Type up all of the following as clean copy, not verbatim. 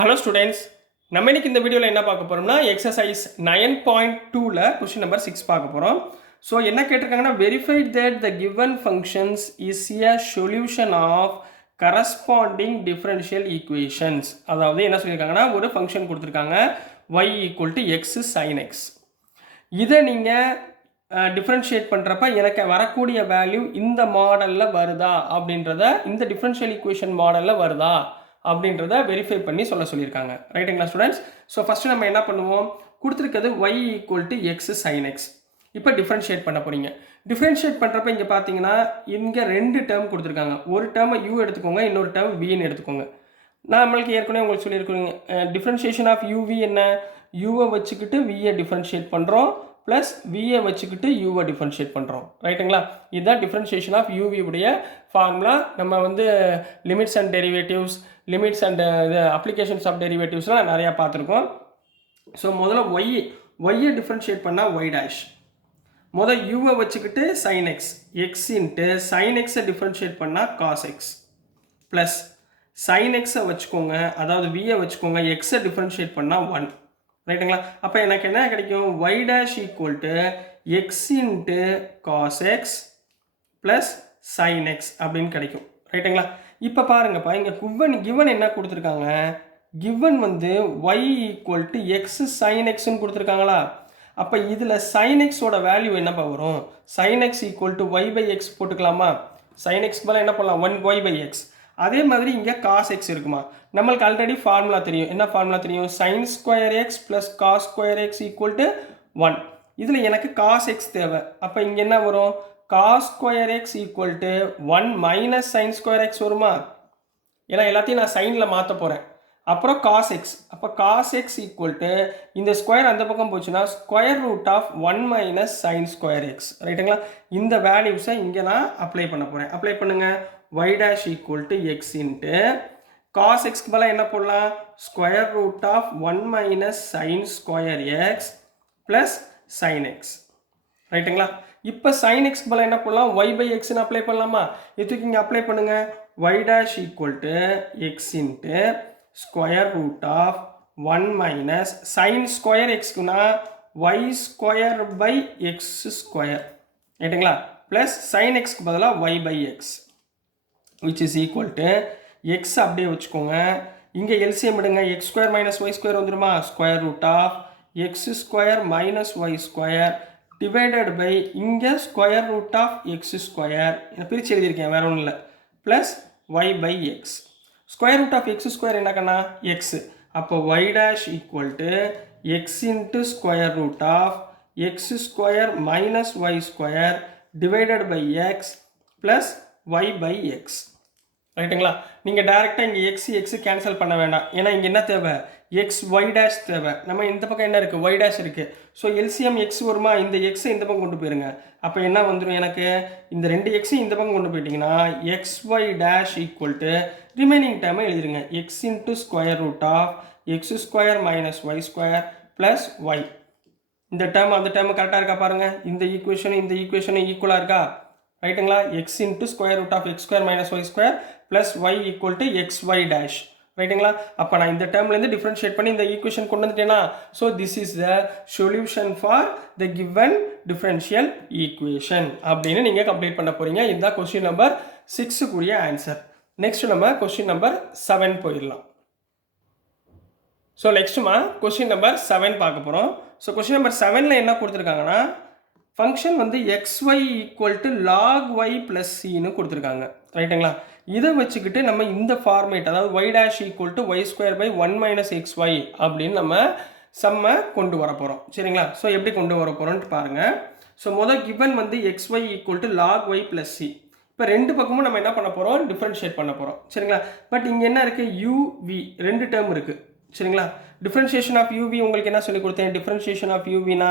Hello students, நம்ம இன்னைக்கு இந்த வீடியோவில் என்ன பார்க்க போகிறோம்னா எக்ஸசைஸ் 9.2ல கொஸ்டின் நம்பர் 6 பார்க்க போகிறோம். ஸோ என்ன கேட்டிருக்காங்கன்னா, verified that the given functions is a solution of corresponding differential equations. அதாவது என்ன சொல்லியிருக்காங்கன்னா, ஒரு ஃபங்க்ஷன் கொடுத்துருக்காங்க y equal to x sine x. இதை நீங்கள் டிஃப்ரென்ஷியேட் பண்ணுறப்ப எனக்கு வரக்கூடிய வேல்யூ இந்த மாடலில் வருதா அப்படின்றத, இந்த டிஃப்ரென்ஷியல் ஈக்குவேஷன் மாடலில் வருதா அப்படின்றத வெரிஃபை பண்ணி சொல்லியிருக்காங்க. ரைட்டுங்களா ஸ்டூடெண்ட்ஸ்? ஸோ ஃபஸ்ட்டு நம்ம என்ன பண்ணுவோம், கொடுத்துருக்கிறது y equal to x sine x. இப்போ டிஃப்ரென்ஷியேட் பண்ண போகிறீங்க. டிஃப்ரென்ஷியேட் பண்ணுறப்ப இங்கே பார்த்தீங்கன்னா, இங்கே ரெண்டு டேர்ம் கொடுத்துருக்காங்க. ஒரு டேர்மை u எடுத்துக்கோங்க, இன்னொரு டேர்ம் vன்னு எடுத்துக்கோங்க. நம்மளுக்கு ஏற்கனவே உங்களுக்கு சொல்லியிருக்கீங்க, டிஃப்ரென்ஷியேஷன் ஆஃப் uv என்ன, யூவை வச்சுக்கிட்டு வியை டிஃப்ரென்ஷியேட் பண்ணுறோம், ப்ளஸ் வியை வச்சுக்கிட்டு யூவை டிஃப்ரென்ஷியேட் பண்ணுறோம். ரைட்டுங்களா? இதுதான் டிஃப்ரென்ஷியேஷன் ஆஃப் யூவி உடைய ஃபார்முலா. நம்ம வந்து limits and derivatives, limits and applications of டெரிவேட்டிவ்ஸ்லாம் நிறையா பார்த்துருக்கோம். ஸோ முதல்ல ஒய்யை டிஃப்ரென்ஷியேட் பண்ணால் ஒய் டேஷ், முதல் யூவை வச்சுக்கிட்டு sine x, x into sine எக்ஸை டிஃப்ரென்ஷியேட் பண்ணால் காஸ் எக்ஸ், ப்ளஸ் சைன் எக்ஸை வச்சுக்கோங்க, அதாவது வியை வச்சுக்கோங்க, எக்ஸை டிஃப்ரென்ஷியேட் பண்ணால் 1. ரைட்டுங்களா? அப்போ எனக்கு என்ன கிடைக்கும், y dash equal to x into cos x plus sine x அப்படின்னு கிடைக்கும். ரைட்டுங்களா? இப்போ பாருங்கப்பா, இங்கே கிவன் என்ன கொடுத்துருக்காங்க, கிவன் வந்து y equal to x sine எக்ஸ்ன்னு கொடுத்துருக்காங்களா? அப்போ இதில் சைன் எக்ஸோட வேல்யூ என்னப்பா வரும், sine x equal to y by x போட்டுக்கலாமா? சைன் எக்ஸ் மேலே என்ன பண்ணலாம், 1 y பை எக்ஸ். அதே மாதிரி இங்கே காஸ் எக்ஸ் இருக்குமா? நம்மளுக்கு ஆல்ரெடி ஃபார்முலா தெரியும். என்ன ஃபார்முலா தெரியும், sine square x plus cos square x equal to 1. இதில் எனக்கு காஸ் எக்ஸ் தேவை. அப்போ இங்கே என்ன வரும், cos square x equal to 1 minus sine square x வருமா? ஏன்னா எல்லாத்தையும் நான் சைனில் மாற்ற போகிறேன். அப்புறம் காஸ் எக்ஸ், அப்போ காஸ் எக்ஸ் ஈக்குவல் டு இந்த ஸ்கொயர் அந்த பக்கம் போச்சுன்னா square root of 1 minus sine square x. ரைட்டுங்களா? இந்த வேல்யூஸை இங்கே நான் அப்ளை பண்ண போகிறேன். அப்ளை பண்ணுங்கள். y dash equal to x into cos x பல என்ன போடலாம், square root of 1 minus sin square x plus sin x. ரைட்டுங்களா? இப்போ sin x பல என்ன போடலாம், y by x ன்னு அப்ளை பண்ணலாமா? இதுக்கு இங்கே அப்ளை பண்ணுங்க. y dash equal to x into square root of 1 minus sin square x க்குனா y square by x square. ரைட்டுங்களா? plus sin x க்கு பதிலாக y by x, which is equal to x அப்படியே வச்சுக்கோங்க. இங்கே எல்சிஎம் எடுங்க, x square minus y square வந்துருமா, square root of x square minus y square divided by இங்கே square root of x square, பிரித்து எழுதியிருக்கேன் வேற ஒன்றும் இல்லை, plus y by x. Square root of x square என்னக்கண்ணா, எக்ஸ். அப்போ y dash equal to x into square root of x square minus y square divided by x plus y by x. ரைட்டுங்களா? நீங்கள் டேரெக்டாக இங்கே X cancel பண்ண வேண்டாம். ஏன்னா இங்கே என்ன தேவை, எக்ஸ் ஒய் டேஷ் தேவை. நம்ம இந்த பக்கம் என்ன இருக்குது, ஒய் டேஷ் இருக்குது. ஸோ எல்சிஎம் எக்ஸ் வருமா, இந்த எக்ஸை இந்த பக்கம் கொண்டு போயிருங்க. அப்போ என்ன வந்துடும், எனக்கு இந்த ரெண்டு எக்ஸையும் இந்த பக்கம் கொண்டு போயிட்டீங்கன்னா x y dash equal to remaining டேர்மை எழுதிருங்க, x into square root of x square minus y square plus y. இந்த டேர்ம் அந்த டேர்ம் கரெக்டாக இருக்கா பாருங்கள், இந்த ஈக்குவேஷனும் ஈக்குவலாக இருக்கா? ரைட்டுங்களா? X into square root of x square minus y square plus y equal to x y dash. ரைட்டுங்களா? அப்போ நான் இந்த டேர்ம்லேருந்து டிஃப்ரென்ஷியேட் பண்ணி இந்த ஈக்குவேஷன் கொண்டு வந்துட்டேன்னா, so this is the solution for the given differential equation அப்படின்னு நீங்கள் கம்ப்ளீட் பண்ண போகிறீங்க. இதுதான் கொஸ்டின் நம்பர் 6க்குரிய ஆன்சர். நெக்ஸ்ட் நம்ம கொஸ்டின் நம்பர் 7 போயிடலாம். ஸோ நெக்ஸ்ட்டுமா கொஸ்டின் நம்பர் 7 பார்க்க போகிறோம். ஸோ கொஸ்டின் நம்பர் 7ல் என்ன கொடுத்துருக்காங்கன்னா, ஃபங்க்ஷன் வந்து xy equal to log y plus சின்னு கொடுத்துருக்காங்க. ரைட்டுங்களா? இதை வச்சுக்கிட்டு நம்ம இந்த ஃபார்மேட், அதாவது y dash equal to y square by 1 minus x y அப்படின்னு நம்ம செம்ம கொண்டு வர போகிறோம். சரிங்களா? ஸோ எப்படி கொண்டு வர போகிறோன்ட்டு பாருங்கள். ஸோ முதல் கிவன் வந்து xy equal to log y plus c. இப்போ ரெண்டு பக்கமும் நம்ம என்ன பண்ண போகிறோம், டிஃப்ரென்ஷியேட் பண்ண போகிறோம். சரிங்களா? பட் இங்கே என்ன இருக்குது, uv ரெண்டு டேர்ம் இருக்குது. சரிங்களா? டிஃப்ரென்ஷியேஷன் ஆஃப் யூவி உங்களுக்கு என்ன சொல்லி கொடுத்தேன், டிஃப்ரென்ஷியேஷன் ஆஃப் யூவினா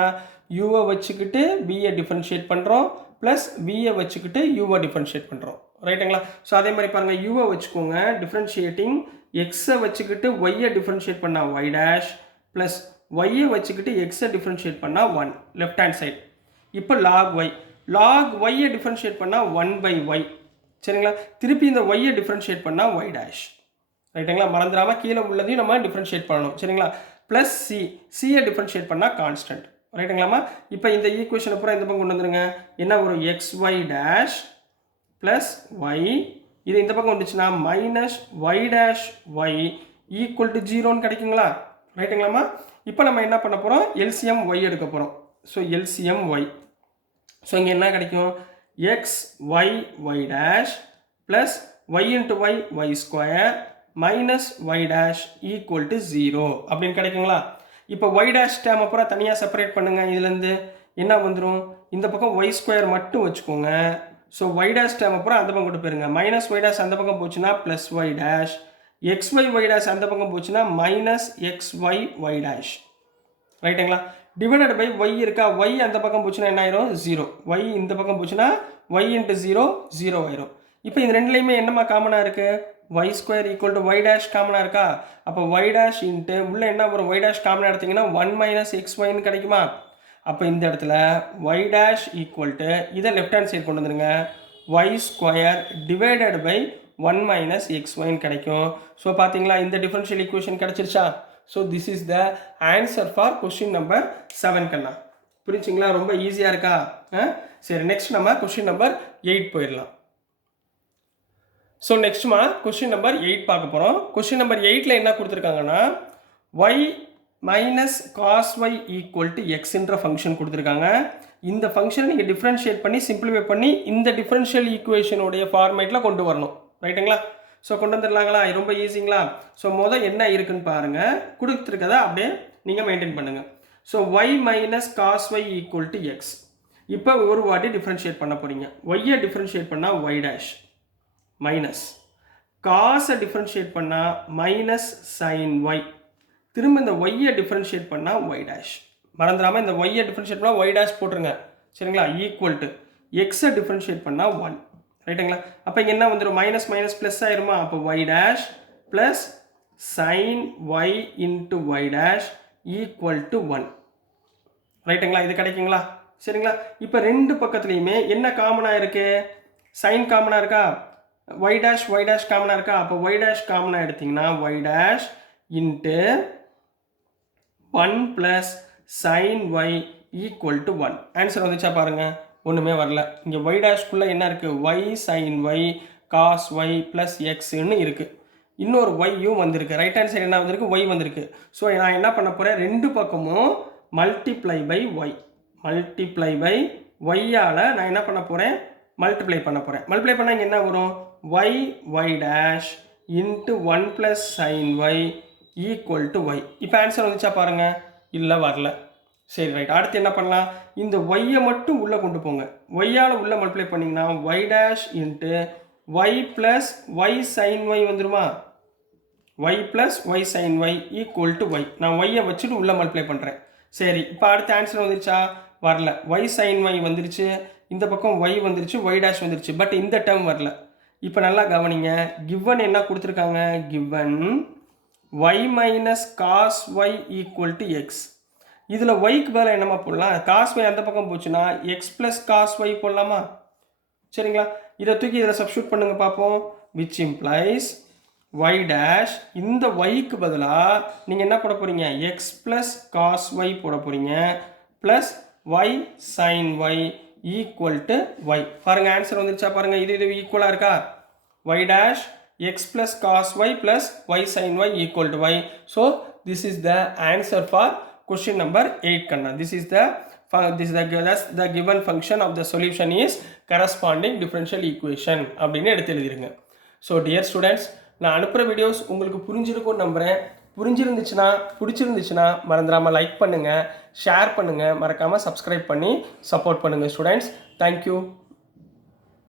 யூவை வச்சுக்கிட்டு வியை டிஃப்ரென்ஷியேட் பண்ணுறோம், ப்ளஸ் வியை வச்சுக்கிட்டு யூவை டிஃப்ரென்ஷியேட் பண்ணுறோம். ரைட்டுங்களா? ஸோ அதே மாதிரி பாருங்கள், யூவை வச்சுக்கோங்க, டிஃப்ரென்ஷியேட்டிங் எக்ஸை வச்சுக்கிட்டு ஒய்யை டிஃப்ரென்ஷியேட் பண்ணால் ஒய் டேஷ் ப்ளஸ் ஒய்யை வச்சுக்கிட்டு எக்ஸை டிஃப்ரென்ஷியேட் பண்ணால் 1 லெஃப்ட் ஹேண்ட் சைட். இப்போ லாக் ஒய்யை டிஃப்ரென்ஷியேட் பண்ணால் 1 பை ஒய். சரிங்களா? திருப்பி இந்த ஒய்யை டிஃப்ரென்ஷியேட் பண்ணால் ஒய் டேஷ். ரைட்டுங்களா? மறந்துடாமல் கீழே உள்ளதையும் நம்ம டிஃப்ரென்ஷியேட் பண்ணணும். சரிங்களா? ப்ளஸ் சியை டிஃப்ரென்ஷியேட் பண்ணால் கான்ஸ்டன்ட். ரைட்டுங்களாமா? இப்போ இந்த ஈக்குவேஷனை பூரா இந்த பக்கம் கொண்டு வந்துருங்க. என்ன வரும்? X y dash plus y, இது இந்த பக்கம் வந்துச்சுன்னா minus y dash y equal to 0ன்னு கிடைக்குங்களா? ரைட்டுங்களாமா? இப்போ நம்ம என்ன பண்ண போகிறோம்? எல்சிஎம் ஒய் எடுக்க போகிறோம். So LCM Y. ஸோ இங்கே என்ன கிடைக்கும்? X y y dash plus y into y y square minus y dash equal to 0 அப்படின்னு கிடைக்குங்களா? இப்போ ஒய் டேஷ் டேம் அப்புறம் தனியாக செப்பரேட் பண்ணுங்கள். இதுலேருந்து என்ன வந்துடும்? இந்த பக்கம் ஒய் ஸ்கொயர் மட்டும் வச்சுக்கோங்க. ஸோ ஒய் டேஷ் டேம் அப்புறம் அந்த பக்கம் கொண்டு போயிருங்க. மைனஸ் ஒய் டேஷ் அந்த பக்கம் போச்சுன்னா plus y dash, x y y dash அந்த பக்கம் போச்சுன்னா minus x y y dash. ரைட்டுங்களா? டிவைடட் பை ஒய் இருக்கா? ஒய் அந்த பக்கம் போச்சுன்னா என்ன ஆயிரும்? 0. ஒய் இந்த பக்கம் போச்சுன்னா ஒய் இன்ட்டு 0 0 ஆயிரும். இப்போ இந்த ரெண்டுலேயுமே என்னமா காமனாக இருக்குது? Y square equal to y dash காமனாக இருக்கா? அப்போ ஒய் டேஷ் இன்ட்டு உள்ளே என்ன வரும்? ஒய் டேஷ் காமனாக எடுத்திங்கன்னா 1 மைனஸ் எக்ஸ் ஒய்ன்னு கிடைக்குமா? அப்போ இந்த இடத்துல ஒய் டேஷ் ஈக்குவல் டு இதை லெஃப்ட் ஹேண்ட் சைடு கொண்டு வந்துருங்க. Y square divided by 1 minus x ஒய்ன்னு கிடைக்கும். ஸோ பார்த்தீங்களா இந்த டிஃபரன்ஷியல் ஈக்குவேஷன் கிடைச்சிருச்சா? So this is the answer for question number 7 கண்ணா. புரிஞ்சுங்களா? ரொம்ப ஈஸியாக இருக்கா? சரி, நெக்ஸ்ட் நம்ம கொஸ்டின் நம்பர் 8 போயிடலாம். ஸோ நெக்ஸ்ட்மா கொஸ்டின் நம்பர் 8 பார்க்க போகிறோம். கொஸ்டின் நம்பர் 8ல் என்ன கொடுத்துருக்காங்கன்னா y minus cos y equal to எக்ஸ்ன்ற ஃபங்க்ஷன் கொடுத்துருக்காங்க. இந்த ஃபங்க்ஷனை நீங்கள் டிஃப்ரென்ஷியேட் பண்ணி சிம்பிளிஃபை பண்ணி இந்த டிஃப்ரென்ஷியல் ஈக்குவேஷனுடைய ஃபார்மேட்டில் கொண்டு வரணும். ரைட்டுங்களா? ஸோ கொண்டு வந்துடலாங்களா? ரொம்ப ஈஸிங்களா? ஸோ மொதல் என்ன இருக்குன்னு பாருங்கள். கொடுத்துருக்கதை அப்படியே நீங்கள் மெயின்டைன் பண்ணுங்கள். So y minus cos y equal to x. இப்போ ஒரு வாட்டி டிஃப்ரென்ஷியேட் பண்ண போகிறீங்க. ஒய்யை டிஃப்ரென்ஷியேட் பண்ணால் ஒய் டேஷ் மைனஸ் காஸை டிஃப்ரென்ஷியேட் பண்ணால் மைனஸ் சைன் ஒய், திரும்ப இந்த ஒய்யை டிஃப்ரென்ஷியேட் பண்ணால் ஒய் டேஷ். மறந்துடாமல் இந்த ஒய்யை டிஃப்ரென்ஷியேட் பண்ணால் ஒய் டேஷ் போட்டுருங்க. சரிங்களா? ஈக்குவல் டு எக்ஸை டிஃப்ரென்ஷியேட் பண்ணால் 1. ரைட்டுங்களா? அப்போ இங்கே என்ன வந்துடும்? மைனஸ் மைனஸ் ப்ளஸ் ஆயிருமா? அப்போ y dash plus sine y into y dash equal to 1. ரைட்டுங்களா? இது கிடைக்குங்களா? சரிங்களா? இப்போ ரெண்டு பக்கத்துலையுமே என்ன காமனாக இருக்குது? சைன் காமனாக இருக்கா? ஒய் டேஷ் காமனாக இருக்கா? அப்போ ஒய் டேஷ் காமனாக எடுத்திங்கன்னா y dash into 1 plus sine y equal to 1. Answer வந்துச்சா பாருங்கள்? ஒன்றுமே வரல. இங்கே ஒய் டேஷ்குள்ளே என்ன இருக்குது? Y sine y cos y plus எக்ஸ்ன்னு இருக்குது. இன்னொரு ஒய்யும் வந்திருக்கு. ரைட் ஹேண்ட் சைடு என்ன வந்திருக்கு? ஒய் வந்திருக்கு. ஸோ நான் என்ன பண்ண போகிறேன்? ரெண்டு பக்கமும் multiply by y, multiply by ஒய்யால் நான் என்ன பண்ண போகிறேன்? மல்டிப்ளை பண்ண போகிறேன். மல்டிப்ளை பண்ணால் இங்கே என்ன வரும்? Y y dash into 1 plus sine y equal to y. இப்போ ஆன்சர் வந்துச்சா பாருங்கள்? இல்லை, வரல. சரி, ரைட். அடுத்து என்ன பண்ணலாம்? இந்த ஒய்யை மட்டும் உள்ளே கொண்டு போங்க. ஒய்யால் உள்ளே மல்டிப்ளை பண்ணிங்கன்னா y dash into y plus y sine y வந்துடுமா? Y plus y sine y equal to y. நான் ஒய்யை வச்சுட்டு உள்ளே மல்டிப்ளை பண்ணுறேன். சரி, இப்போ அடுத்த ஆன்சர் வந்துருச்சா? வரல. ஒய் சைன் ஒய் வந்துருச்சு, இந்த பக்கம் ஒய் வந்துருச்சு, ஒய் டேஷ் வந்துருச்சு. பட் இந்த டேர்ம் வரல. இப்போ நல்லா கவனிங்க. கிவன் என்ன கொடுத்துருக்காங்க? Given y minus cos y equal to x. இதில் ஒய்க்கு பதிலாக என்னமா போடலாம்? காஸ் ஒய் அந்த பக்கம் போச்சுன்னா எக்ஸ் ப்ளஸ் காஸ் ஒய் போடலாமா? சரிங்களா? இதை தூக்கி இதில் சப்ஸ்டியூட் பண்ணுங்க பார்ப்போம். விச் இம்ப்ளைஸ் ஒய் டேஷ், இந்த ஒய்க்கு பதிலாக நீங்கள் என்ன போட போகிறீங்க? எக்ஸ் ப்ளஸ் காஸ் ஒய் போட போகிறீங்க plus y sine y equal to y. பாருங்கள் ஆன்சர் வந்துருச்சா பாருங்கள்? இது ஈக்குவலாக இருக்கா? Y dash x plus cos y plus y sine y equal to y. So this is the answer for question number 8 kanna. This is the given function of the solution is corresponding differential equation அப்படினு எடுத்து எழுதிருங்க. So dear students, நான் அனுப்புற videos உங்களுக்கு புரிஞ்சிருக்கும்னு நம்புறேன். புரிஞ்சிருந்துச்சுனா பிடிச்சிருந்துச்சுனா மறந்துடாம like பண்ணுங்க, share பண்ணுங்க, மறக்காம சப்ஸ்கிரைப் பண்ணி சப்போர்ட் பண்ணுங்க ஸ்டூடெண்ட்ஸ். Thank you.